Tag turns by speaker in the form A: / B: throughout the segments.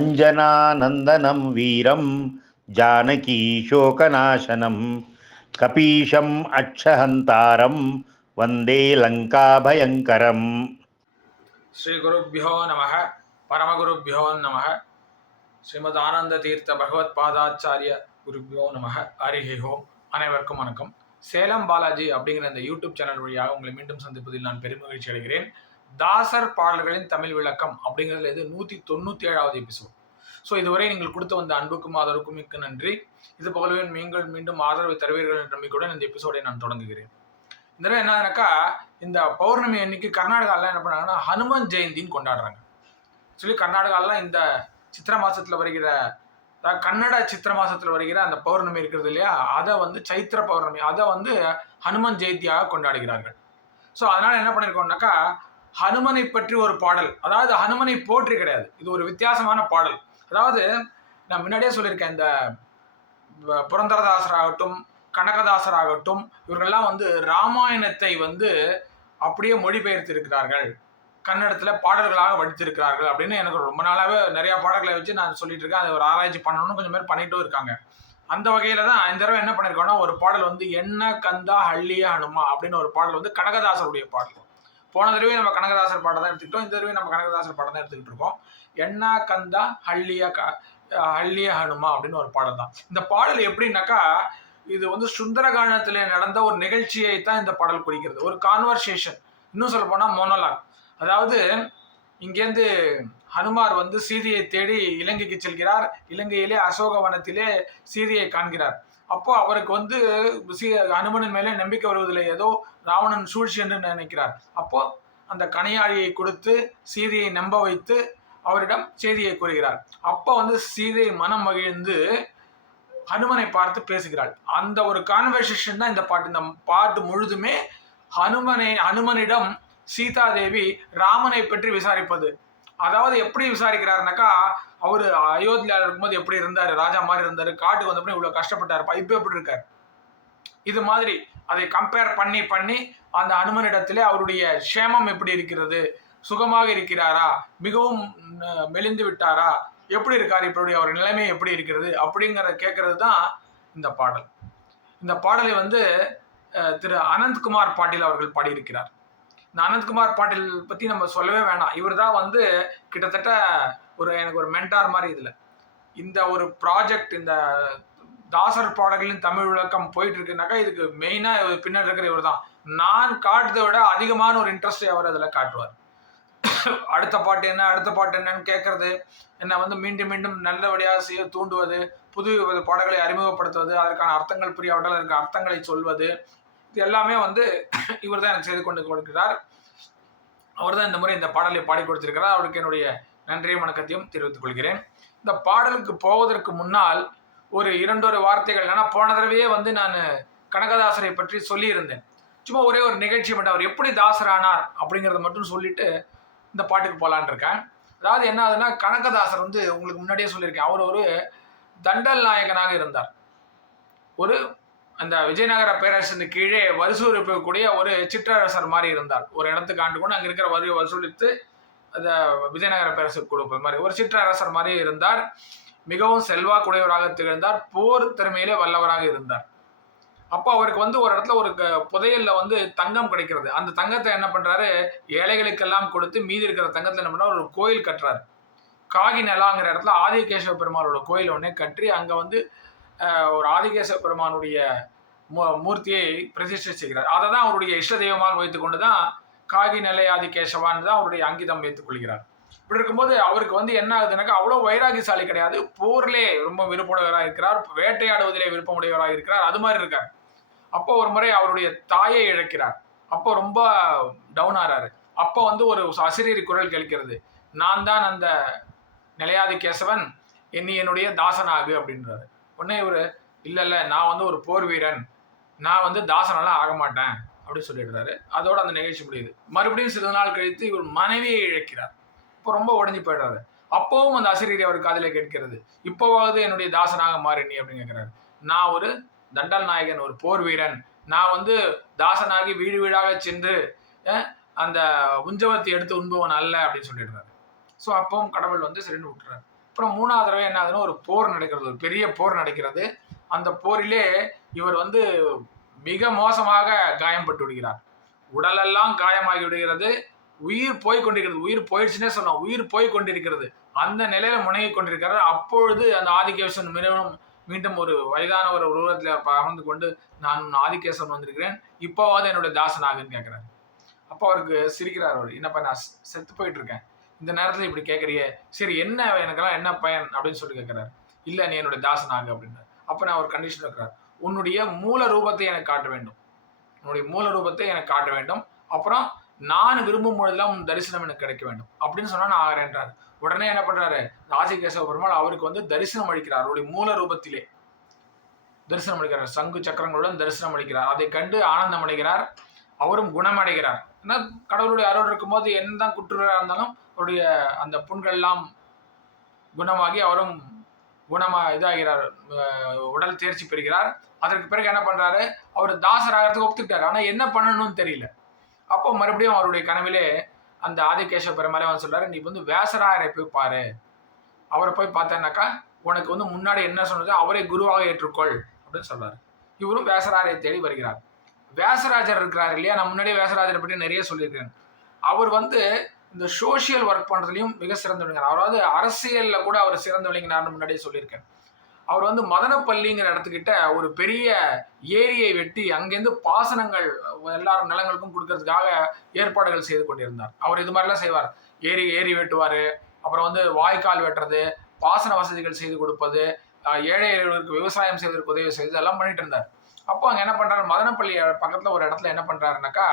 A: அஞ்சனானந்தனம் வீரம் ஜானகி சோகநாசனம் கபீஷம் அட்சஹந்தாரம் வந்தே லங்காபயங்கரம்.
B: ஸ்ரீகுருப்போ நம பரமகுருப்போ நம ஸ்ரீமத் ஆனந்த தீர்த்த பகவத் பாதாச்சாரிய குருபியோ நம ஹரிஹி ஹோம் அனைவருக்கும் வணக்கம். சேலம் பாலாஜி அப்படிங்கிற இந்த யூடியூப் சேனல் வழியாக உங்களை மீண்டும் சந்திப்பதில் நான் பெருமகிழ்ச்சி அடைகிறேன். தாசர் பாடல்களின் தமிழ் விளக்கம் அப்படிங்கிறதுல இது நூற்றி தொண்ணூற்றி ஏழாவது எபிசோட் ஸோ இதுவரை நீங்கள் கொடுத்து வந்த அன்புக்கும் ஆதரவுக்கும் மிக்க நன்றி. இது போலவே நீங்கள் மீண்டும் ஆதரவு தருவீர்கள் என்ற நம்பிக்கையுடன் இந்த எபிசோடை நான் தொடங்குகிறேன். இந்த தடவை என்னன்னாக்கா இந்த பௌர்ணமி அன்னைக்கு கர்நாடகாவில் என்ன பண்ணாங்கன்னா ஹனுமன் ஜெயந்தின்னு கொண்டாடுறாங்க. சொல்லி கர்நாடகாவெலாம் இந்த சித்திர மாதத்தில் வருகிற அதாவது கன்னட சித்திர மாதத்தில் வருகிற அந்த பௌர்ணமி இருக்கிறது இல்லையா? அதை வந்து சைத்திர பௌர்ணமி அதை வந்து ஹனுமன் ஜெயந்தியாக கொண்டாடுகிறார்கள். ஸோ அதனால் என்ன பண்ணியிருக்கோம்னாக்கா ஹனுமனை பற்றி ஒரு பாடல். அதாவது ஹனுமனை போற்றி கிடையாது. இது ஒரு வித்தியாசமான பாடல். அதாவது நான் முன்னாடியே சொல்லியிருக்கேன் இந்த புரந்தரதாசர் ஆகட்டும் கனகதாசர் ஆகட்டும் இவர்கள்லாம் வந்து ராமாயணத்தை வந்து அப்படியே மொழிபெயர்த்திருக்கிறார்கள். கன்னடத்தில் பாடல்களாக வடித்திருக்கிறார்கள் அப்படின்னு எனக்கு ரொம்ப நாளாகவே நிறையா பாடல்களை வச்சு நான் சொல்லிட்டு இருக்கேன். அதை ஒரு ஆராய்ச்சி பண்ணணும்னு கொஞ்சம் பேர் பண்ணிட்டும் இருக்காங்க. அந்த வகையில் தான் இந்த தடவை என்ன பண்ணியிருக்கோம்னா ஒரு பாடல் வந்து என்ன கந்தா ஹள்ளிய ஹனுமா அப்படின்னு ஒரு பாடல் வந்து கனகதாசருடைய பாடல். போன தடவை நம்ம கனகதாசர் பாடம் தான் எடுத்துக்கிட்டோம். இந்த தடவை நம்ம கனகதாசர் பாடம் தான் எடுத்துக்கிட்டு இருக்கோம். என்ன கந்தா ஹள்ளிய க ஹள்ளிய ஹனுமா அப்படின்னு ஒரு பாடல் தான். இந்த பாடல் எப்படின்னாக்கா இது வந்து சுந்தரகாண்டத்தில் நடந்த ஒரு நிகழ்ச்சியை தான் இந்த பாடல் குறிக்கிறது. ஒரு கான்வர்சேஷன் இன்னும் சொல்ல போனால் மோனோலாக் அதாவது இங்கேருந்து ஹனுமார் வந்து சீதையை தேடி இலங்கைக்கு செல்கிறார். இலங்கையிலே அசோகவனத்திலே சீதையை காண்கிறார். அப்போ அவருக்கு வந்து சீ ஹனுமனின் மேலே நம்பிக்கை வருவதில்லை. ஏதோ ராவணன் சூழ்ச்சி என்று நினைக்கிறார். அப்போ அந்த கணையாழியை கொடுத்து சீதையை நம்ப வைத்து அவரிடம் செய்தியை கூறுகிறார். அப்போ வந்து சீதை மனம் மகிழ்ந்து ஹனுமனை பார்த்து பேசுகிறாள். அந்த ஒரு கான்வர்சேஷன் தான் இந்த பாட்டு. இந்த பாட்டு முழுதுமே ஹனுமனை ஹனுமனிடம் சீதாதேவி ராமனை பற்றி விசாரிப்பது. அதாவது எப்படி விசாரிக்கிறாருனாக்கா அவர் அயோத்தியாவில் இருக்கும்போது எப்படி இருந்தார்? ராஜா மாதிரி இருந்தார். காட்டுக்கு வந்தப்போ இவ்வளோ கஷ்டப்பட்டார். இப்போ எப்படி இருக்கார்? இது மாதிரி அதை கம்பேர் பண்ணி பண்ணி அந்த அனுமனிடத்திலே அவருடைய க்ஷேமம் எப்படி இருக்கிறது? சுகமாக இருக்கிறாரா? மிகவும் மெலிந்து விட்டாரா? எப்படி இருக்கார்? இப்படி அவர் நிலைமை எப்படி இருக்கிறது? அப்படிங்கிறத கேட்கறது தான் இந்த பாடல். இந்த பாடலை வந்து திரு அனந்த்குமார் பாட்டில் அவர்கள் பாடியிருக்கிறார். இந்த அனந்த்குமார் பாட்டில் பற்றி நம்ம சொல்லவே வேணாம். இவர் தான் வந்து கிட்டத்தட்ட ஒரு எனக்கு ஒரு மென்டார் மாதிரி இதில். இந்த ஒரு ப்ராஜெக்ட் இந்த தாசர் பாடல்களின் தமிழ் விளக்கம் போயிட்டு இருக்குனாக்கா இதுக்கு மெயினாக பின்னாடி இருக்கிற இவர் தான் நான் காட்டுறதை விட அதிகமான ஒரு இன்ட்ரெஸ்டை அவர் அதில் காட்டுவார். அடுத்த பாட்டு என்ன அடுத்த பாட்டு என்னன்னு கேட்கறது என்னை வந்து மீண்டும் மீண்டும் நல்லபடியாக செய்ய தூண்டுவது புது வித பாடல்களை அறிமுகப்படுத்துவது அதற்கான அர்த்தங்கள் புரியாவிட்டால் அதற்கு அர்த்தங்களை சொல்வது இது எல்லாமே வந்து இவர் தான் எனக்கு செய்து கொண்டு கொடுக்கிறார். அவர் தான் இந்த முறை இந்த பாடலை பாடி கொடுத்திருக்கிறார். அவருக்கு என்னுடைய நன்றியும் வணக்கத்தையும் தெரிவித்துக் கொள்கிறேன். இந்த பாடலுக்கு போவதற்கு முன்னால் ஒரு இரண்டொரு வார்த்தைகள். ஏன்னா போன தடவையே வந்து நான் கனகதாசரை பற்றி சொல்லியிருந்தேன். சும்மா ஒரே ஒரு நிகழ்ச்சி மட்டும். அவர் எப்படி தாசரானார் அப்படிங்கிறத மட்டும் சொல்லிட்டு இந்த பாட்டுக்கு போகலான் இருக்கேன். அதாவது என்ன ஆகுதுன்னா கனகதாசர் வந்து உங்களுக்கு முன்னாடியே சொல்லியிருக்கேன். அவர் ஒரு தண்டல் நாயகனாக இருந்தார். ஒரு அந்த விஜயநகர பேரரசின் கீழே வசூல் இருக்கக்கூடிய ஒரு சிற்றரசர் மாதிரி இருந்தார். ஒரு இடத்துக்கு ஆண்டு கொண்டு அங்கே இருக்கிற வரியை வசூலித்து அந்த விஜயநகர பேரரசு கொடுப்பது மாதிரி. ஒரு சிற்றரசர் மாதிரி இருந்தார். மிகவும் செல்வாக்குடையவராக திகழ்ந்தார். போர் திறமையிலே வல்லவராக இருந்தார். அப்போ அவருக்கு வந்து ஒரு இடத்துல ஒரு க- புதையல்ல வந்து தங்கம் கிடைக்கிறது. அந்த தங்கத்தை என்ன பண்ணுறாரு ஏழைகளுக்கெல்லாம் கொடுத்து மீதி இருக்கிற தங்கத்தில் என்ன பண்ணுறாரு ஒரு கோயில் கட்டுறாரு. காகிநலாங்கிற இடத்துல ஆதிகேசவ பெருமாளோட கோயில் ஒன்னே கட்டி அங்கே வந்து ஒரு ஆதிகேசவ பெருமானுடைய மூ- மூர்த்தியை பிரதிஷ்டை செய்கிறார். அதை தான் அவருடைய இஷ்ட தெய்வமாக வைத்துக்கொண்டு தான் காகி நிலையாதி கேசவான்னு தான் அவருடைய அங்கிதம் வைத்துக் கொள்கிறார். இப்படி இருக்கும்போது அவருக்கு வந்து என்ன ஆகுதுனாக்கா அவ்வளோ வைராகிசாலி கிடையாது. போர்லே ரொம்ப விருப்பமுடையவராக இருக்கிறார். வேட்டையாடுவதிலே விருப்பமுடையவராக இருக்கிறார். அது மாதிரி இருக்கார். அப்போ ஒரு முறை அவருடைய தாயை இழக்கிறார். அப்போ ரொம்ப டவுன் ஆறாரு. அப்போ வந்து ஒரு அசிரியர் குரல் கேட்கிறது. நான் தான் அந்த நிலையாதி கேசவன் என்னை என்னுடைய தாசனாகு அப்படின்றாரு. உடனே இவர் இல்லை இல்லை நான் வந்து ஒரு போர் வீரன். நான் வந்து தாசனெல்லாம் ஆக மாட்டேன். அப்படின்னு சொல்லிடுறாரு அதோட அந்த நிகழ்ச்சி முடியுது. மறுபடியும் சில நாள் கழித்து இவர் மனைவியை இழக்கிறார். இப்போ ரொம்ப உடஞ்சி போயிடுறாரு. அப்பவும் அந்த அசிரியரை அவர் காதில் கேட்கிறது இப்போவாவது என்னுடைய தாசனாக மாறு நீ அப்படின்னு கேட்கிறாரு. நான் ஒரு தண்டல் நாயகன் ஒரு போர் வீரன். நான் வந்து தாசனாகி வீடு வீடாக சென்று அந்த உஞ்சவத்தை எடுத்து உண்பவன் அல்ல அப்படின்னு சொல்லிடுறாரு ஸோ அப்பவும் கடவுள் வந்து சரின்னு விட்டுறாரு அப்புறம் மூணாவது தடவை என்ன ஆகுதுன்னா ஒரு போர் நடக்கிறது ஒரு பெரிய போர் நடக்கிறது. அந்த போரிலே இவர் வந்து மிக மோசமாக காயம்பட்டு விடுகிறார் உடலெல்லாம் காயமாகி விடுகிறது உயிர் போய் கொண்டிருக்கிறது. உயிர் போயிடுச்சுன்னே சொன்னோம். உயிர் போய் கொண்டிருக்கிறது. அந்த நிலையில முனைகி கொண்டிருக்கிறார். அப்பொழுது அந்த ஆதிகேசன் மிகவும் மீண்டும் ஒரு வயதான ஒரு உருவத்தில் அமர்ந்து கொண்டு நான் ஆதிகேசன் வந்திருக்கிறேன். இப்போவாவது என்னுடைய தாசனாகன்னு கேட்குறாரு. அப்போ அவருக்கு சிரிக்கிறார் அவர். என்னப்பா நான் செத்து போயிட்டு இருக்கேன் இந்த நேரத்தில் இப்படி கேட்குறியே? சரி என்ன எனக்கெல்லாம் என்ன பயன்? அப்படின்னு சொல்லி கேட்குறாரு. இல்லை நீ என்னுடைய தாசனாகு அப்படின்னு அப்போ நான் ஒரு கண்டிஷன் இருக்கிறார் உன்னுடைய மூல ரூபத்தை எனக்கு காட்ட வேண்டும். உன்னுடைய மூல ரூபத்தை எனக்கு காட்ட வேண்டும். அப்புறம் நான் விரும்பும் பொழுதெல்லாம் உன் தரிசனம் எனக்கு கிடைக்க வேண்டும். அப்படின்னு சொன்னா நான் ஆகிறேன்றார். உடனே என்ன பண்றாரு? ராஜகேசவ பெருமாள் அவருக்கு வந்து தரிசனம் அளிக்கிறார். அவருடைய மூல ரூபத்திலே தரிசனம் அளிக்கிறார். சங்கு சக்கரங்களுடன் தரிசனம் அளிக்கிறார். அதை கண்டு ஆனந்தம் அடைகிறார். அவரும் குணமடைகிறார். ஏன்னா கடவுளுடைய அருள் இருக்கும்போது என்ன தான் குற்றுவராக இருந்தாலும் அவருடைய அந்த புண்கள் எல்லாம் குணமாகி அவரும் குணமா இதாகிறார் உடல் தேர்ச்சி பெறுகிறார். அதற்கு பிறகு என்ன பண்றாரு? அவர் தாசராகிறதுக்கு ஒத்துக்கிட்டாரு. ஆனால் என்ன பண்ணணும்னு தெரியல. அப்போ மறுபடியும் அவருடைய கனவிலே அந்த ஆதிகேஷ பெருமாளே வந்து சொல்றாரு நீ வந்து வேசராயரை போய் பாரு. அவரை போய் பார்த்தேன்னாக்கா உனக்கு வந்து முன்னாடி என்ன சொன்னது அவரை குருவாக ஏற்றுக்கொள். அப்படின்னு சொல்றாரு. இவரும் வேசராயரை தேடி வருகிறார். வேசராஜர் இருக்கிறார் இல்லையா? நான் முன்னாடியே வேசராஜரை பற்றி நிறைய சொல்லியிருக்கேன். அவர் வந்து இந்த சோஷியல் ஒர்க் பண்ணுறதுலையும் மிக சிறந்து விளங்கினார். அதாவது அரசியலில் கூட அவர் சிறந்து விளங்கினார்னு முன்னாடியே சொல்லியிருக்கேன். அவர் வந்து மதனப்பள்ளிங்கிற இடத்துக்கிட்ட ஒரு பெரிய ஏரியை வெட்டி அங்கேருந்து பாசனங்கள் எல்லாரும் நிலங்களுக்கும் கொடுக்கறதுக்காக ஏற்பாடுகள் செய்து கொண்டிருந்தார். அவர் இது மாதிரிலாம் செய்வார். ஏரி ஏரி வெட்டுவார் அப்புறம் வந்து வாய்க்கால் வெட்டுறது பாசன வசதிகள் செய்து கொடுப்பது ஏழை எளியவர்களுக்கு விவசாயம் செய்வதற்கு உதவி செய்து எல்லாம் பண்ணிட்டு இருந்தார். அப்போ அங்கே என்ன பண்ணுறாரு மதனப்பள்ளி பக்கத்தில் ஒரு இடத்துல என்ன பண்ணுறாருனாக்கா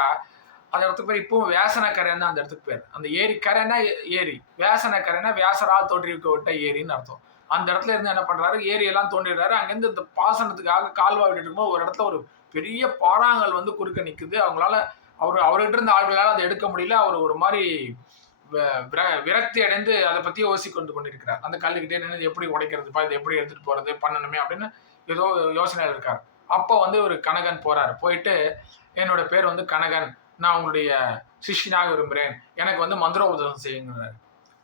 B: அந்த இடத்துக்கு பேர். இப்பவும் வேசனக்கரைன்னு அந்த இடத்துக்கு பேர். அந்த ஏரி கரைனா ஏரி. வேசனக்கரைனா வியாசரால் தோற்றுவிக்க விட்ட ஏரின்னு அர்த்தம். அந்த இடத்துல இருந்து என்ன பண்றாரு? ஏரியெல்லாம் தோண்டிடுறாரு அங்கேருந்து இந்த பாசனத்துக்காக கால்வாய் விட்டுட்டு இருக்கும்போது ஒரு இடத்துல ஒரு பெரிய பாறாங்கல் வந்து குறுக்க நிற்குது அவங்களால அவர் அவர்கிட்ட இருந்த ஆள்களால அதை எடுக்க முடியல. அவர் ஒரு மாதிரி வ- விர- விரக்தி அடைந்து அதை பத்தி யோசிக் கொண்டு கொண்டிருக்கிறார். அந்த கல்லுக்கிட்டே நின்று எப்படி உடைக்கிறதுப்பா இதை எப்படி எடுத்துட்டு போறது? பண்ணணுமே அப்படின்னு ஏதோ யோசனையில் இருக்கார். அப்போ வந்து ஒரு கனகன் போறாரு. போயிட்டு என்னோட பேர் வந்து கனகன். நான் உங்களுடைய சிஷ்யனாக விரும்புகிறேன் எனக்கு வந்து மந்திரோபதேசம் செய்யுங்கிறார்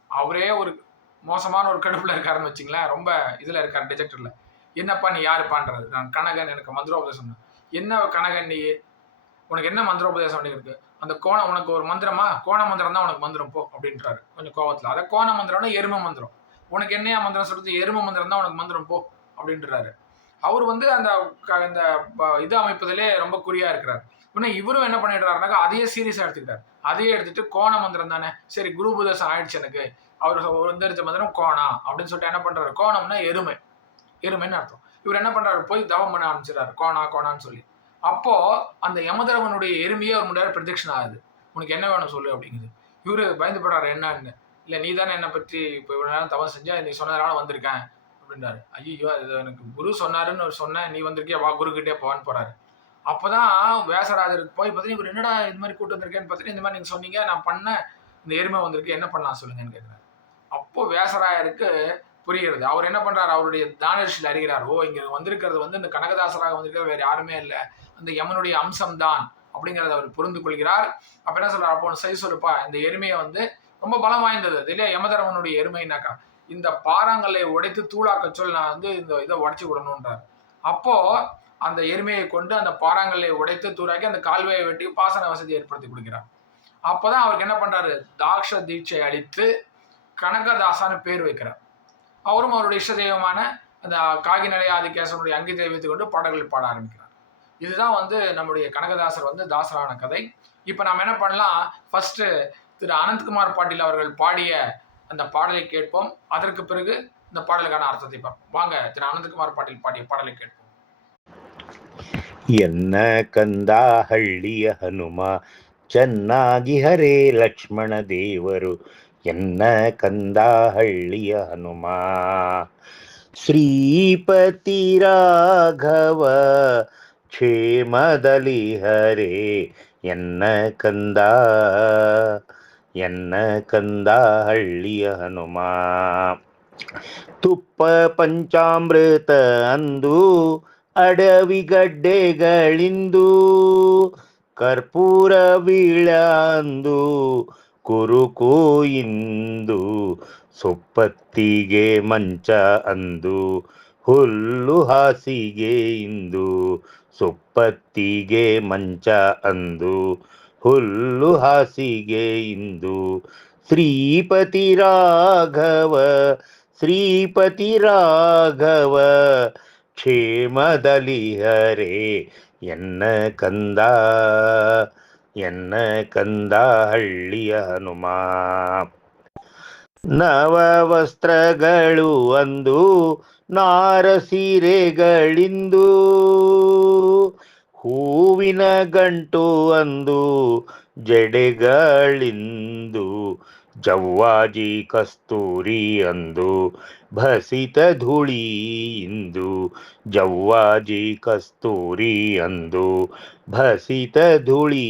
B: அவரே ஒரு மோசமான ஒரு கடுப்பில் இருக்காருன்னு வச்சிங்களேன் ரொம்ப இதில் இருக்கார் டிஜெக்டரில் என்னப்பா நீ யாருப்பான்றது நான் கனகன் எனக்கு மந்திரோபதேசம் என்ன கனகன் நீ? உனக்கு என்ன மந்திரோபதேசம் அப்படிங்கிறது? அந்த கோணம் உனக்கு ஒரு மந்திரமா? கோண மந்திரம் தான் உனக்கு மந்திரம் போ அப்படின்றாரு. கொஞ்சம் கோவத்தில். அதை கோண மந்திரம்னா எரும மந்திரம். உனக்கு என்னையா மந்திரம் சொல்றது? எரும மந்திரம் தான் உனக்கு மந்திரம் போ அப்படின்றாரு. அவர் வந்து அந்த க- இந்த ப- இது அமைப்பதிலே ரொம்ப குறியா இருக்கிறார். இன்னும் இவரும் என்ன பண்ணிடுறாருனாக்கா அதையே சீரியஸாக எடுத்துக்கிட்டார். அதையே எடுத்துட்டு கோண மந்திரம் தானே? சரி குரு உபதேசம் ஆயிடுச்சு எனக்கு. அவர் வந்துருச்ச மந்திரம் கோணம் அப்படின்னு சொல்லிட்டு என்ன பண்றாரு? கோணம்னா எருமை. எருமைன்னு அர்த்தம். இவர் என்ன பண்றாரு? போய் தவம் பண்ண ஆரம்பிச்சிடறாரு. கோணா கோணான்னு சொல்லி. அப்போ அந்த யமதரவனுடைய எருமையே ஒரு முன்னாடி பிரதட்சணம் ஆகுது. உனக்கு என்ன வேணும் சொல்லு அப்படிங்குது. இவரு பயந்து போடுறாரு என்னன்னு? இல்லை நீ தானே என்னை பற்றி இப்போ இவ்வளோ நேரம் தவம் செஞ்சா? நீ சொன்னதுனால வந்திருக்கேன். அப்படின்றாரு. ஐயோ அது எனக்கு குரு சொன்னாருன்னு ஒரு சொன்னேன் நீ வந்திருக்கியா? வா குரு கிட்டே போவான்னு போறாரு. அப்பதான் வேசராஜருக்கு போய் பார்த்தீங்கன்னா இவர் என்னடா இது மாதிரி கூட்டு வந்திருக்கேன்னு பார்த்தீங்கன்னா இந்த மாதிரி நீங்கள் சொன்னீங்க நான் பண்ணேன் இந்த எருமை வந்திருக்கு என்ன பண்ணலாம் சொல்லுங்கன்னு கேட்குறாரு அப்போ வேசராயருக்கு புரிகிறது. அவர் என்ன பண்ணுறாரு அவருடைய தானரிஷியில் அறிகிறார். ஓ இங்கே வந்திருக்கிறது வந்து இந்த கனகதாசராக வந்திருக்கிறது வேறு யாருமே இல்லை. அந்த யமனுடைய அம்சம்தான் அப்படிங்கிறத அவர் புரிந்து கொள்கிறார். அப்போ என்ன சொல்கிறார் அப்போ ஒன்று சொல்லுப்பா இந்த எருமையை வந்து ரொம்ப பலம் வாய்ந்தது. இல்லையா? யமதர்மனுடைய எருமைனாக்கா. இந்த பாறாங்கல்லை உடைத்து தூளாக்க சொல் நான் வந்து இந்த இதை உடச்சி விடணுன்றார். அப்போது அந்த எருமையை கொண்டு அந்த பாறாங்கல்லை உடைத்து தூராக்கி அந்த கால்வாயை வெட்டி பாசன வசதி ஏற்படுத்தி கொடுக்கிறார். அப்பதான் அவருக்கு என்ன பண்ணுறாரு தாக்ஷ தீட்சை அளித்து கனகதாசான்னு பேர் வைக்கிறார். அவரும் அவருடைய இஷ்ட தெய்வமான அந்த காகிநடை ஆதிகேசனுடைய அங்கி தெய்வத்தை கொண்டு பாடல்கள் பாட ஆரம்பிக்கிறார். இதுதான் வந்து நம்முடைய கனகதாசர் வந்து தாசரான கதை. இப்போ நாம் என்ன பண்ணலாம்? ஃபர்ஸ்ட் திரு அனந்த்குமார் பாட்டீல் அவர்கள் பாடிய அந்த பாடலை கேட்போம். அதற்கு பிறகு இந்த பாடலுக்கான அர்த்தத்தை பார்ப்போம். வாங்க திரு அனந்த்குமார் பாட்டீல் பாடிய பாடலை கேட்போம்.
A: ಎನ್ನ ಕಂದ ಹಳ್ಳಿಯ ಹನುಮ, ಚೆನ್ನಾಗಿ ಹರೇ ಲಕ್ಷ್ಮಣ ದೇವರು, ಎನ್ನ ಕಂದ ಹಳ್ಳಿಯ ಹನುಮ. ಶ್ರೀಪತಿ ರಾಘವ, ಕ್ಷೇಮದಲ್ಲಿ ಹರೇ ಎನ್ನ ಕಂದ ಎನ್ನ ಕಂದ ಹಳ್ಳಿಯ ಹನುಮ. ತುಪ್ಪ ಪಂಚಾಮೃತ ಅಂದು ಅಡವಿಗಡ್ಡೆಗಳಿಂದು, ಕರ್ಪೂರ ಬೀಳಂದು ಕುರುಕು ಇಂದು ಸೊಪ್ಪತ್ತಿಗೆ ಮಂಚ ಅಂದು, ಹುಲ್ಲು ಹಾಸಿಗೆ ಇಂದು, ಸೊಪ್ಪತ್ತಿಗೆ ಮಂಚ ಅಂದು, ಹುಲ್ಲು ಹಾಸಿಗೆ ಇಂದು. ಶ್ರೀಪತಿ ರಾಘವ ಶ್ರೀಪತಿ ರಾಘವ ಕ್ಷೇಮದಲ್ಲಿ ಹರೇ, ಎನ್ನ ಕಂದ ಎನ್ನ ಕಂದ ಹಳ್ಳಿಯ ಹನುಮ. ನವ ವಸ್ತ್ರಗಳು ಅಂದು ನಾರ ಸೀರೆಗಳಿಂದು, ಹೂವಿನ ಗಂಟು ಅಂದು ಜಡೆಗಳಿಂದು. ಜವ್ವಾಜಿ ಕಸ್ತೂರಿ ಅಂದು ಭಸಿತ ಧೂಳಿ ಇಂದು. ಜವ್ವಾಜಿ ಕಸ್ತೂರಿ ಅಂದು ಭಸಿತ ಧೂಳಿ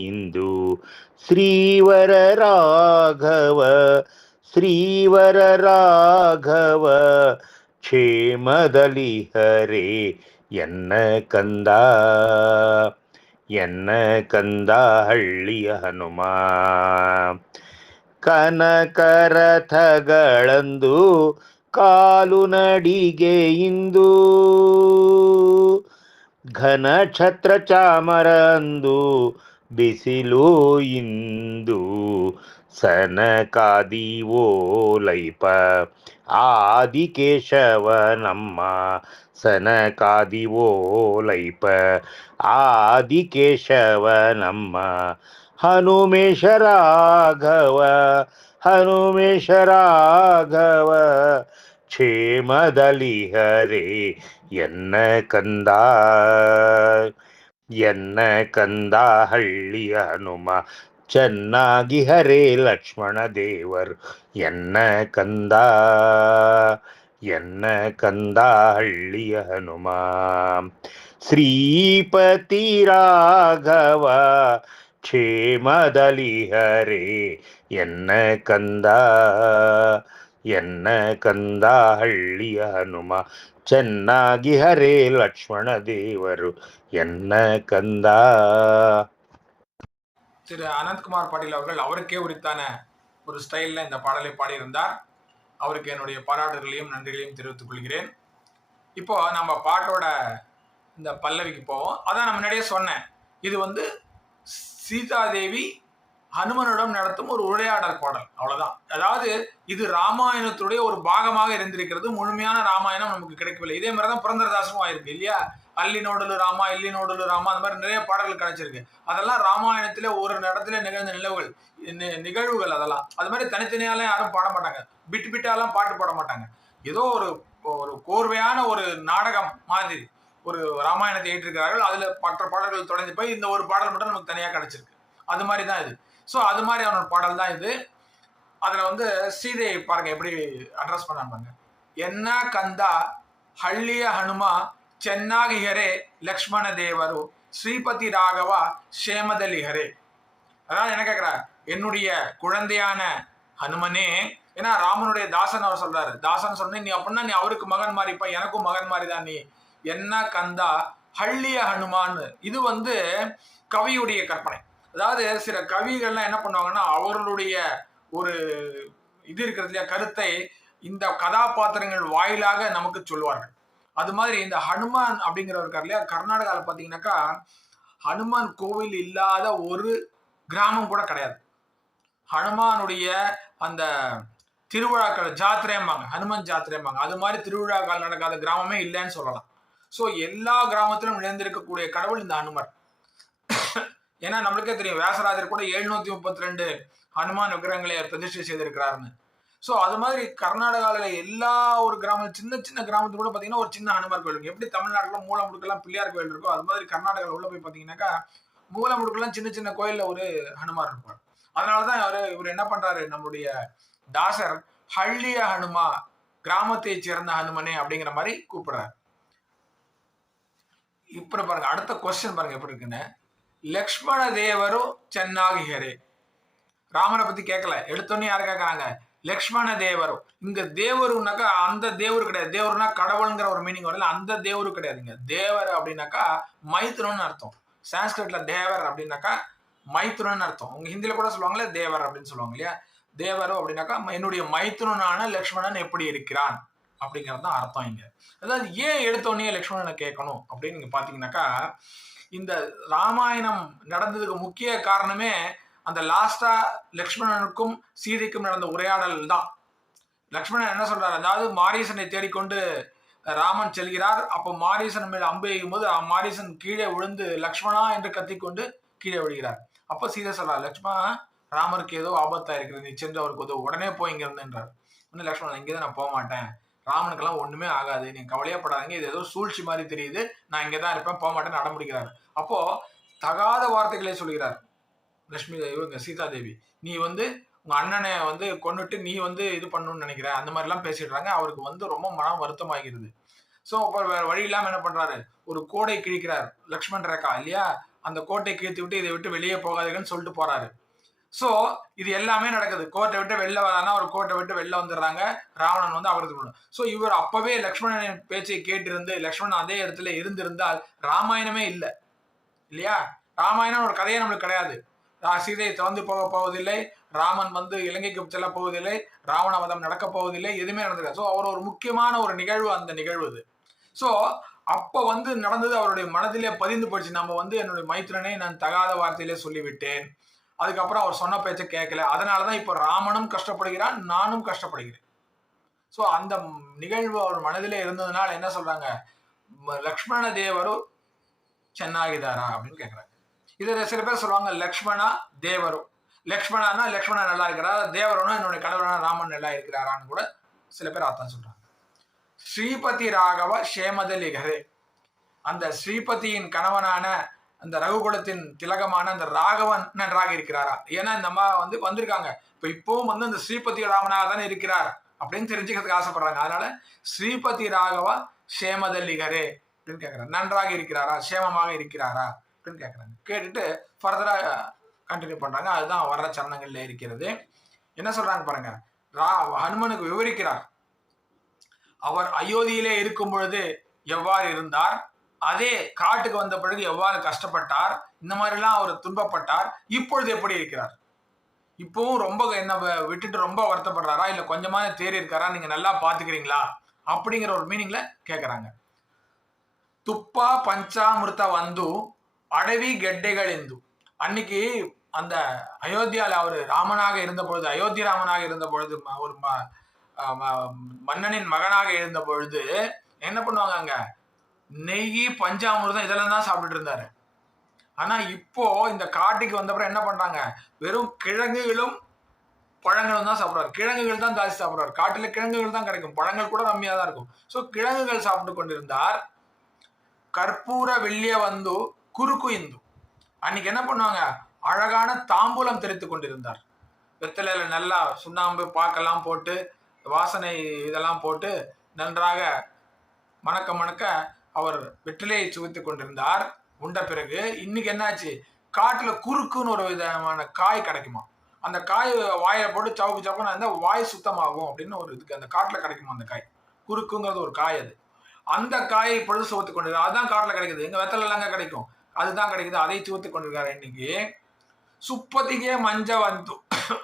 A: ಇಂದು. ಶ್ರೀವರ ರಾಘವ ಶ್ರೀವರ ರಾಘವ, ಕ್ಷೇಮದಲ್ಲಿ ಹರೇ ಎನ್ನ ಕಂದ ಎನ್ನ ಕಂದ ಹಳ್ಳಿಯ ಹನುಮ. ಕನಕರಥಗಳಂದು ಕಾಲು ನಡಿಗೆ ಇಂದು. ಘನ ಛತ್ರ ಚಾಮರಂದು ಬಿಸಿಲು ಇಂದು. ಸನಕಾದಿ ಓಲೈಪ ಆದಿಕೇಶವ ನಮ್ಮ ಸನಕಾದಿ ಓಲೈಪ ಆದಿಕೇಶವ ನಮ್ಮ ಹನುಮೇಶ ರಾಘವ ಹನುಮೇಶ ರಾಘವ ಕ್ಷೇಮದಲ್ಲಿ ಹರೇ ಎನ್ನ ಕಂದ ಎನ್ನ ಕಂದ ಹಳ್ಳಿಯ ಹನುಮ ಚೆನ್ನಾಗಿ ಹರೇ ಲಕ್ಷ್ಮಣ ದೇವರು ಎನ್ನ ಕಂದ ಎನ್ನ ಕಂದ ಹಳ್ಳಿಯ ಹನುಮ ಶ್ರೀಪತಿ ರಾಘವ ಕ್ಷೇಮದಲ್ಲಿ ಹರೇ ಎನ್ನ ಕಂದ ಎನ್ನ ಕಂದ ಹಳ್ಳಿಯ ಹನುಮ ಚೆನ್ನಾಗಿ ಹರೇ ಲಕ್ಷ್ಮಣ ದೇವರು ಎನ್ನ ಕಂದ
B: திரு அனந்த்குமார் பாட்டீல் அவர்கள் அவருக்கே உரித்தான ஒரு ஸ்டைலில் இந்த பாடலை பாடியிருந்தார் அவருக்கு என்னுடைய பாராட்டுகளையும் நன்றிகளையும் தெரிவித்துக் கொள்கிறேன் இப்போ நம்ம பாட்டோட இந்த பல்லவிக்கு போவோம் அதான் நான் முன்னாடியே சொன்னேன் இது வந்து சீதாதேவி ஹனுமனிடம் நடத்தும் ஒரு உரையாடல் பாடல். அவ்வளவுதான். அதாவது இது ராமாயணத்துடைய ஒரு பாகமாக இருந்திருக்கிறது. முழுமையான ராமாயணம் நமக்கு கிடைக்கவில்லை. இதே மாதிரி தான் புரந்தரதாசமும் ஆயிருக்கு இல்லையா? அல்லி நோடலு ராமா இல்லி நோடலு ராமா அந்த மாதிரி நிறைய பாடல்கள் கிடைச்சிருக்கு. அதெல்லாம் ராமாயணத்துல ஒரு இடத்துல நிகழ்ந்த நிலவுகள் நி- நிகழ்வுகள் அதெல்லாம். அது மாதிரி தனித்தனியாலாம் யாரும் பாட மாட்டாங்க. பிட்டு பிட்டாலாம் பாட்டு பாட மாட்டாங்க. ஏதோ ஒரு ஒரு கோர்வையான ஒரு நாடகம் மாதிரி. ஒரு ராமாயணத்தை ஏற்றிருக்கிறார்கள். அதில் மற்ற பாடல்கள் தொடர்ந்து போய் இந்த ஒரு பாடல் மட்டும் நமக்கு தனியாக கிடச்சிருக்கு. அது மாதிரி தான் இது. ஸோ அது மாதிரி அவனோட பாடல் தான் இது. அதில் வந்து சீதையை பாருங்கள் எப்படி அட்ரஸ் பண்ணாங்க என்ன கந்தா ஹள்ளிய ஹனுமா சென்னாகிஹரே லக்ஷ்மண தேவரு ஸ்ரீபதி ராகவா சேமதலிஹரே அதான் என்ன கேட்குறார் என்னுடைய குழந்தையான ஹனுமனே. ஏன்னா ராமனுடைய தாசன் அவர் சொல்றாரு. தாசன் சொன்னேன் நீ அப்படின்னா நீ அவருக்கு மகன் மாதிரிப்பா எனக்கும் மகன் மாதிரி தான் நீ. என்ன கந்தா? ஹள்ளிய ஹனுமான்னு. இது வந்து கவியுடைய கற்பனை. அதாவது சில கவிகள்லாம் என்ன பண்ணுவாங்கன்னா அவர்களுடைய ஒரு இது இருக்கிறது இல்லையா கருத்தை இந்த கதாபாத்திரங்கள் வாயிலாக நமக்கு சொல்வார்கள். அது மாதிரி இந்த ஹனுமான் அப்படிங்கிறவர் இருக்கார் இல்லையா கர்நாடகாவில் பார்த்தீங்கன்னாக்கா ஹனுமான் கோவில் இல்லாத ஒரு கிராமம் கூட கிடையாது. ஹனுமானுடைய அந்த திருவிழாக்கள் ஜாத்திரையம்பாங்க ஹனுமன் ஜாத்திரையம்பாங்க அது மாதிரி திருவிழாக்கள் நடக்காத கிராமமே இல்லைன்னு சொல்லலாம். ஸோ எல்லா கிராமத்திலும் இணைந்திருக்கக்கூடிய கடவுள் இந்த அனுமர். ஏன்னா நம்மளுக்கே தெரியும் வேசராஜர் கூட எழுநூத்தி முப்பத்தி ரெண்டு ஹனுமான் விக்கிரகங்களை பிரதிஷ்டை செய்திருக்கிறாருன்னு ஸோ அது மாதிரி கர்நாடகாவில் எல்லா ஒரு கிராமம் சின்ன சின்ன கிராமத்து கூட பார்த்தீங்கன்னா ஒரு சின்ன ஹனுமார் கோயில் இருக்கும் எப்படி தமிழ்நாட்டில் மூலமுடுக்கெல்லாம் பிள்ளையார் கோயில் இருக்கோ அது மாதிரி கர்நாடகாவில் உள்ள போய் பார்த்தீங்கன்னாக்கா மூலமுடுக்கெல்லாம் சின்ன சின்ன கோயிலில் ஒரு ஹனுமார் இருப்பார். அதனால தான் அவர் இவர் என்ன பண்ணுறாரு நம்மளுடைய தாசர் ஹள்ளிய ஹனுமா கிராமத்தை சேர்ந்த ஹனுமனே அப்படிங்கிற மாதிரி கூப்பிடுறாரு. இப்படி பாருங்க அடுத்த கொஸ்டின் பாருங்க எப்படி இருக்குன்னு. லக்ஷ்மண தேவரும் சென்னாகிஹரே ராமனை பத்தி கேட்கல எடுத்தோன்னே யாரு கேட்கறாங்க லக்ஷ்மண தேவரும் இங்க தேவருனாக்கா அந்த தேவரு கிடையாது. தேவருனா கடவுளுங்கிற ஒரு மீனிங் வரல அந்த தேவரு கிடையாதுங்க. தேவர் அப்படின்னாக்கா மைத்ரன் அர்த்தம். சான்ஸ்கிரிட்ல தேவர் அப்படின்னாக்கா மைத்ரன் அர்த்தம். உங்க ஹிந்தியில கூட சொல்லுவாங்களே தேவர் அப்படின்னு சொல்லுவாங்க இல்லையா? தேவரோ அப்படின்னாக்கா என்னுடைய மைத்ரனான லக்ஷ்மணன் எப்படி இருக்கிறான்? அப்படிங்கிறது தான் அர்த்தம் இங்க. அதாவது ஏன் எடுத்தோடனே லக்ஷ்மணனை கேட்கணும் அப்படின்னு நீங்க பாத்தீங்கன்னாக்கா இந்த ராமாயணம் நடந்ததுக்கு முக்கிய காரணமே அந்த லாஸ்டா லக்ஷ்மணனுக்கும் சீதைக்கும் நடந்த உரையாடல் தான். லக்ஷ்மணன் என்ன சொல்றாரு? அதாவது மாரீசனை தேடிக்கொண்டு ராமன் செல்கிறார். அப்போ மாரீசன் மேல் அம்பு எய்யும் போது மாரீசன் கீழே விழுந்து லக்ஷ்மணா என்று கத்திக்கொண்டு கீழே விழுகிறார். அப்போ சீதை சொல்றார் லக்ஷ்மணா ராமருக்கு ஏதோ ஆபத்தா இருக்கிறது நீ சென்று அவருக்கு உதவு. உடனே போய் இங்க இருந்துன்றார். இன்னும் லக்ஷ்மணன் இங்கே நான் போக மாட்டேன் ராமனுக்கெல்லாம் ஒண்ணுமே ஆகாது. நீங்க கவலையப்படாதீங்க இது ஏதோ சூழ்ச்சி மாதிரி தெரியுது. நான் இங்கே தான் இருப்பேன். போக மாட்டேன்னு அடம்பிடிக்கிறார். அப்போ தகாத வார்த்தைகளை சொல்கிறார் லட்சுமி இவங்க சீதா தேவி. நீ வந்து உங்க அண்ணனை வந்து கொண்டுட்டு நீ வந்து இது பண்ணணும்னு நினைக்கிற. அந்த மாதிரிலாம் பேசிடுறாங்க. அவருக்கு வந்து ரொம்ப மனம் வருத்தமாகிறது ஸோ அப்போ வேற வழி இல்லாம என்ன பண்றாரு? ஒரு கோடை கிழிக்கிறார். லக்ஷ்மண் ரேகா இல்லையா? அந்த கோட்டை கிழித்து விட்டு இதை விட்டு வெளியே போகாதீங்கன்னு சொல்லிட்டு போறாரு. ஸோ இது எல்லாமே நடக்குது. கோட்டை விட்டு வெளில வரானா ஒரு கோட்டை விட்டு வெளில வந்துடுறாங்க. ராவணன் வந்து அவருக்கு ஸோ இவர் அப்பவே லக்ஷ்மணனின் பேச்சை கேட்டிருந்து லக்ஷ்மணன் அதே இடத்துல இருந்திருந்தால் ராமாயணமே இல்லை. இல்லையா? ராமாயணம் ஒரு கதையே நம்மளுக்கு கிடையாது. சீதையை சீதை திறந்து போக போவதில்லை. ராமன் வந்து இலங்கைக்கு செல்ல போவதில்லை. ராவண வதம் நடக்க போவதில்லை. எதுவுமே நடந்திருக்காது. ஸோ அவர் ஒரு முக்கியமான ஒரு நிகழ்வு அந்த நிகழ்வு அது ஸோ அப்போ வந்து நடந்தது அவருடைய மனதிலே பதிந்து போயிடுச்சு நம்ம வந்து என்னுடைய மைத்திரனை நான் தகாத வார்த்தையிலே சொல்லிவிட்டேன். அதுக்கப்புறம் அவர் சொன்ன பேச்சை கேட்கல. அதனால தான் இப்போ ராமனும் கஷ்டப்படுகிறான் நானும் கஷ்டப்படுகிறேன். ஸோ அந்த நிகழ்வு அவர் மனதில் இருந்ததுனால என்ன சொல்றாங்க? ம- லக்ஷ்மண தேவரு சென்னாகிதாரா அப்படின்னு கேட்குறாங்க. இதில் சில பேர் சொல்லுவாங்க லக்ஷ்மணா தேவரும் லக்ஷ்மணானா லக்ஷ்மணா நல்லா இருக்கிறாரா? தேவரோனா என்னுடைய கடவுளான ராமன் நல்லா இருக்கிறாரான்னு கூட சில பேர் அர்த்தம் சொல்றாங்க. ஸ்ரீபதி ராகவ ஷேமதலிகரே அந்த ஸ்ரீபதியின் கணவனான அந்த ரகுகுலத்தின் திலகமான அந்த ராகவன் நன்றாக இருக்கிறாரா? ஏன்னா இந்த அம்மா வந்து வந்திருக்காங்க. இப்போ இப்போவும் வந்து அந்த ஸ்ரீபதி ராமனாக தானே இருக்கிறார் அப்படின்னு தெரிஞ்சுக்கிறதுக்கு ஆசைப்படுறாங்க. அதனால ஸ்ரீபதி ராகவா சேமதல்லிகரே அப்படின்னு கேட்குறாங்க நன்றாக இருக்கிறாரா? சேமமாக இருக்கிறாரா? அப்படின்னு கேட்குறாங்க கேட்டுட்டு ஃபர்தராக கண்டினியூ பண்ணுறாங்க அதுதான் வர்ற சரணங்களில் இருக்கிறது. என்ன சொல்றாங்க பாருங்க. ரா ஹனுமனுக்கு விவரிக்கிறார். அவர் அயோத்தியிலே இருக்கும் பொழுது எவ்வாறு இருந்தார்? அதே காட்டுக்கு வந்த பிறகு எவ்வாறு கஷ்டப்பட்டார்? இந்த மாதிரிலாம் அவர் துன்பப்பட்டார். இப்பொழுது எப்படி இருக்கிறார்? இப்பவும் ரொம்ப என்ன வ- விட்டுட்டு ரொம்ப வருத்தப்படுறாரா? இல்லை கொஞ்சமான தேறி இருக்காரா நீங்கள் நல்லா பார்த்துக்கிறீங்களா அப்படிங்கிற ஒரு மீனிங்கில் கேட்குறாங்க துப்பா பஞ்சாமிருத்த வந்து அடவி கெட்டைகளிந்து அன்னைக்கு அந்த அயோத்தியாவில் அவர் ராமனாக இருந்த பொழுது அயோத்தி ராமனாக இருந்த பொழுது ஒரு ம- மன்னனின் மகனாக இருந்த பொழுது என்ன பண்ணுவாங்க அங்கே? நெய் பஞ்சாமிர்தம் இதெல்லாம் தான் சாப்பிட்டுட்டு இருந்தாரு. ஆனால் இப்போ இந்த காட்டுக்கு வந்தப்புறம் என்ன பண்ணுறாங்க வெறும் கிழங்குகளும் பழங்களும் தான் சாப்பிட்றாரு கிழங்குகள் தான் ஜாஸ்தி சாப்பிட்றாரு காட்டில் கிழங்குகள் தான் கிடைக்கும். பழங்கள் கூட கம்மியாக தான் இருக்கும். ஸோ கிழங்குகள் சாப்பிட்டு கொண்டிருந்தார் கற்பூர வெள்ளிய வந்து குறுக்கு இந்து. அன்னைக்கு என்ன பண்ணுவாங்க? அழகான தாம்பூலம் தெரித்து கொண்டிருந்தார். வெத்தலையில நல்லா சுண்ணாம்பு பாக்கெல்லாம் போட்டு வாசனை இதெல்லாம் போட்டு நன்றாக மணக்க மணக்க அவர் வெற்றிலையை சுவைத்துக் கொண்டிருந்தார். உண்ட பிறகு இன்னைக்கு என்னாச்சு? காட்டில் குறுக்குன்னு ஒரு விதமான காய் கிடைக்குமா? அந்த காய் வாயை போட்டு சவுக்கு சவுக்குன்னு அந்த வாய் சுத்தமாகும் அப்படின்னு ஒரு இதுக்கு அந்த காட்டில் கிடைக்குமா அந்த காய்? குறுக்குங்கிறது ஒரு காய் அது. அந்த காயை பொழுது சுவைத்துக் கொண்டிருக்காரு அதுதான் காட்டில் கிடைக்குது. எங்கள் வெத்தலை எல்லாங்க கிடைக்கும். அதுதான் கிடைக்குது. அதை சுவைத்துக் கொண்டிருக்காரு இன்னைக்கு. சுப்பத்திகே மஞ்ச வந்து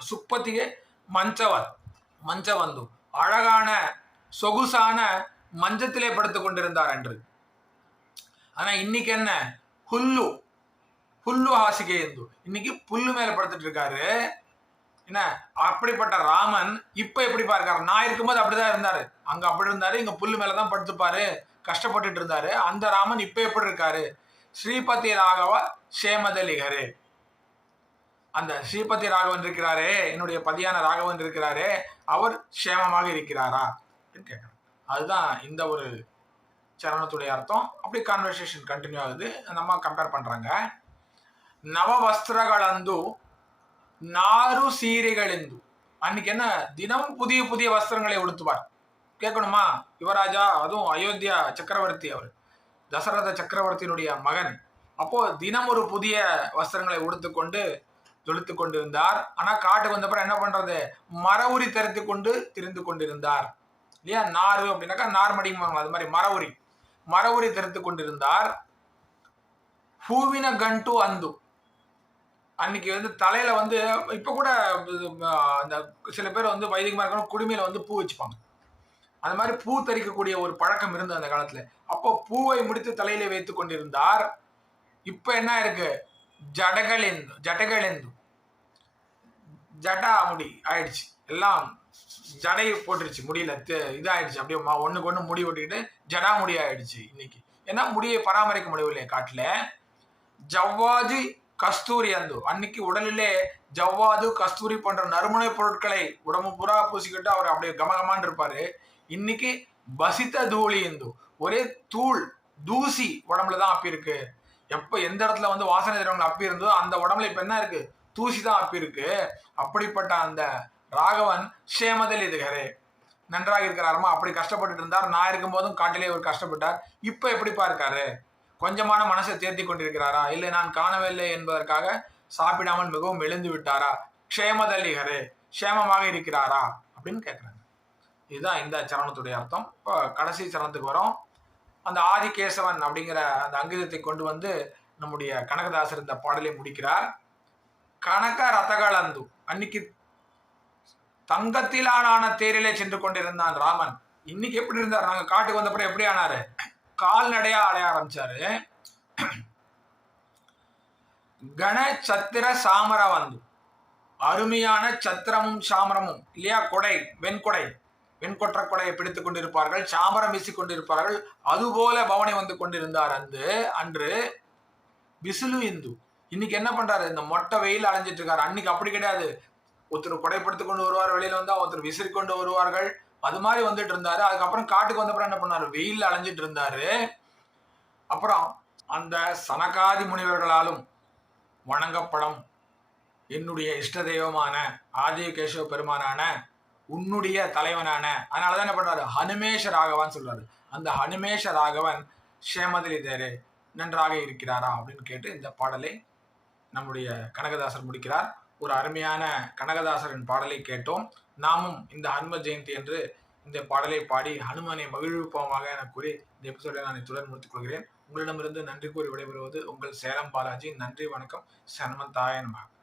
B: சுப்பத்திகே மஞ்சவன் மஞ்ச வந்து அழகான சொகுசான மஞ்சத்திலே படுத்து கொண்டிருந்தார் என்று ஆனால் இன்னைக்கு என்ன? ஹுல்லு புல்லு ஹாசிகேந்து இன்னைக்கு புல்லு மேலே படுத்துட்டு இருக்காரு. என்ன? அப்படிப்பட்ட ராமன் இப்போ எப்படி பாருக்காரு? நான் இருக்கும்போது அப்படிதான் இருந்தார். அங்கே அப்படி இருந்தாரு இங்க புல்லு மேலதான் படுத்துப்பார். கஷ்டப்பட்டுட்டு இருந்தார். அந்த ராமன் இப்போ எப்படி இருக்கார்? ஸ்ரீபதி ராகவ சேமதலிகரு அந்த ஸ்ரீபதி ராகவன் இருக்கிறாரே என்னுடைய பதியான ராகவன் இருக்கிறாரே அவர் சேமமாக இருக்கிறாரா? கேட்கணும் அதுதான் இந்த ஒரு சரணத்துடைய அர்த்தம். அப்படி கான்வர்சேஷன் கண்டினியூ ஆகுது. நம்ம கம்பேர் பண்ணுறாங்க நவ வஸ்திரகளந்து நாறு சீரைகளெந்து. அன்னைக்கு என்ன? தினம் புதிய புதிய வஸ்திரங்களை உடுத்துவார். கேட்கணுமா? யுவராஜா அதுவும் அயோத்தியா சக்கரவர்த்தி அவர். தசரத சக்கரவர்த்தியினுடைய மகன். அப்போது தினம் ஒரு புதிய வஸ்திரங்களை உடுத்துக்கொண்டு தொழுத்து கொண்டிருந்தார். ஆனால் காட்டுக்கு வந்தப்பறம் என்ன பண்ணுறது மர உரி தெரித்து கொண்டு திரிந்து கொண்டிருந்தார். இல்லையா? நாறு அப்படின்னாக்கா நார்மடிங்க அது மாதிரி மர உரி மரவுரை தெரிந்து கொண்டிருந்தார். பூவின கண்டு அந்து. அன்னைக்கு வந்து தலையில வந்து இப்ப கூட அந்த சில பேர் வந்து வைதிகமாக இருக்கணும் குடுமையில வந்து பூ வச்சுப்பாங்க. அந்த மாதிரி பூ தரிக்கக்கூடிய ஒரு பழக்கம் இருந்தது அந்த காலத்துல. அப்போ பூவை முடித்து தலையில வைத்து கொண்டிருந்தார். இப்ப என்ன இருக்கு? ஜடகளெந்து ஜடகளெந்து ஜட்டா முடி ஆயிடுச்சு. எல்லாம் ஜடை போட்டுருச்சு முடியல. இதாயிடுச்சு. அப்படியே ஒன்றுக்கு ஒன்று முடி ஒட்டிக்கிட்டு ஜடா முடி ஆயிடுச்சு இன்னைக்கு. ஏன்னா முடியை பராமரிக்க முடியவில்லை காட்டில். ஜவ்வாது கஸ்தூரி அந்து. அன்னைக்கு உடலிலே ஜவ்வாது கஸ்தூரி போன்ற நறுமண பொருட்களை உடம்பு பூரா பூசிக்கிட்டு அவர் அப்படியே கமகமான்னு இருப்பாரு. இன்னைக்கு பசித்த தூளி இந்து. ஒரே தூள் தூசி உடம்புல தான் அப்பி இருக்கு. எப்போ எந்த இடத்துல வந்து வாசனை திரவங்கள் அப்பி இருந்தோ அந்த உடம்புல இப்போ என்ன இருக்கு? தூசி தான் அப்பி இருக்கு. அப்படிப்பட்ட அந்த ராகவன் சேமதில் இதுகரே நன்றாக இருக்கிறாருமா? அப்படி கஷ்டப்பட்டு இருந்தார். நான் இருக்கும்போதும் காட்டிலே அவர் கஷ்டப்பட்டார். இப்போ எப்படிப்பா இருக்காரு கொஞ்சமான மனசை தேர்த்தி கொண்டிருக்கிறாரா? இல்லை நான் காணவில்லை என்பதற்காக சாப்பிடாமல் மிகவும் எழுந்து விட்டாரா? க்ஷேமதல்லிகரே க்ஷேமமாக இருக்கிறாரா? அப்படின்னு கேட்குறாங்க இதுதான் இந்த சரணத்துடைய அர்த்தம். இப்போ கடைசி சரணத்துக்கு வரோம். அந்த ஆதிகேசவன் அப்படிங்கிற அந்த அங்கிதத்தை கொண்டு வந்து நம்முடைய கனகதாசர் இந்த பாடலை முடிக்கிறார். கனக ரதகளந்து அன்னைக்கு தங்கத்திலான தேரிலே சென்று கொண்டிருந்தான் ராமன். இன்னைக்கு எப்படி இருந்தார்? நாங்க காட்டுக்கு வந்தப்பறம் எப்படி ஆனாரு? கால்நடையா அடைய ஆரம்பிச்சாரு. கண சத்திர சாமர வந்து. அருமையான சத்திரமும் சாமரமும். இல்லையா? கொடை வெண்கொடை. வெண்கொற்ற கொடையை பிடித்துக் கொண்டிருப்பார்கள். சாமரம் வீசி கொண்டிருப்பார்கள். அதுபோல பவனி வந்து கொண்டிருந்தார் அந்த அன்று விசிலு இந்து. இன்னைக்கு என்ன பண்றாரு? இந்த மொட்டை வெயில் அலைஞ்சிட்டு இருக்காரு. அன்னைக்கு அப்படி கிடையாது. ஒருத்தர் கொடைப்படுத்திக் கொண்டு வருவார் வெளியில வந்தா ஒருத்தர் விசிறி கொண்டு வருவார்கள். அது மாதிரி வந்துட்டு இருந்தாரு. அதுக்கப்புறம் காட்டுக்கு வந்தப்பறம் என்ன பண்ணாரு? வெயில் அலைஞ்சிட்டு இருந்தாரு. அப்புறம் அந்த சனகாதி முனிவர்களாலும் வணங்கப்படும் என்னுடைய இஷ்ட தெய்வமான ஆதிய கேசவ பெருமானான உன்னுடைய தலைவனான அதனாலதான் என்ன பண்றாரு? ஹனுமேஷ ராகவன் சொல்றாரு. அந்த ஹனுமேஷ ராகவன் ஷேமதிலி தேரே நன்றாக இருக்கிறாரா அப்படின்னு கேட்டு இந்த பாடலை நம்முடைய கனகதாசர் முடிக்கிறார். ஒரு அருமையான கனகதாசரின் பாடலை கேட்டோம். நாமும் இந்த ஹனும ஜெயந்தி என்று இந்த பாடலை பாடி ஹனுமனை மகிழ்விப்போமாக என கூறி இந்த எபிசோடை நான் இத்துடன் முடித்துக் கொள்கிறேன் உங்களிடமிருந்து நன்றி கூறி விடைபெறுவது உங்கள் சேலம் பாலாஜி. நன்றி வணக்கம். சன்மந்தாய மகன்